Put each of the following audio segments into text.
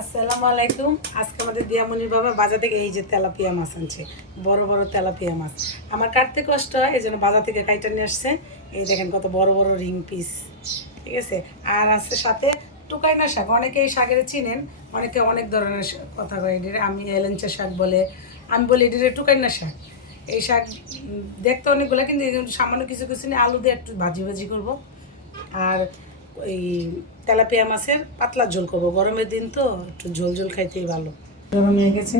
আসসালামু আলাইকুম। আজকে আমাদের দিয়ামনির বাবা বাজার থেকে এই যে তেলাপিয়া মাছ আনছে, বড় বড় তেলাপিয়া মাছ। আমার কাটতে কষ্ট হয়, এই জন্য বাজার থেকে কাইটা নিয়ে আসছে। এই দেখেন কত বড় বড় রিং পিস, ঠিক আছে। আর আছে সাথে টুকাইনা শাক। অনেকে এই শাকের চিনেন, অনেকে অনেক ধরনের কথা কয়। এটারে আমি এলেঞ্চা শাক বলে, আমি বলি এটারে টুকাইনা শাক। এই শাক দেখতে অনেকগুলো, কিন্তু সামান্য কিছু কিছু নিয়ে আলু দিয়ে একটু ভাজি ভাজি করবো। আর ওই তেলাপিয়া মাছের পাতলা ঝোল করবো, গরমের দিন তো একটু ঝোল ঝোল খাইতেই ভালো। গরম হয়ে গেছে।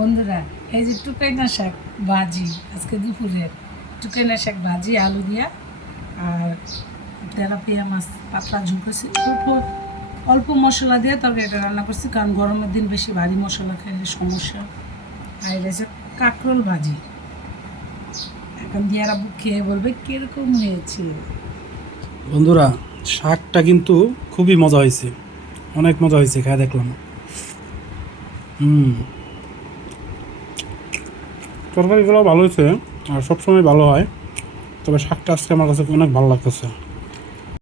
বন্ধুরা, এই যে টুকাইনা শাক ভাজি, আজকে দুপুরের টুকাইনা শাক ভাজি আলু দিয়া, আর তেলাপিয়া মাছ পাতলা ঝোল করছি। অল্প অল্প মশলা দিয়ে তরকারিটা রান্না করছি, কারণ গরমের দিন বেশি ভারী মশলা খাইলে সমস্যা। আর এটা হচ্ছে কাঁকরোল ভাজি। এখন দিয়ারা বুক খেয়ে বলবে কিরকম হয়েছে। বন্ধুরা, শাকটা কিন্তু খুবই মজা হয়েছে, অনেক মজা হয়েছে, খাই দেখলাম। তরকারিগুলো ভালো হয়েছে, আর সবসময় ভালো হয়, তবে শাকটা আজকে আমার কাছে অনেক ভালো লাগতেছে।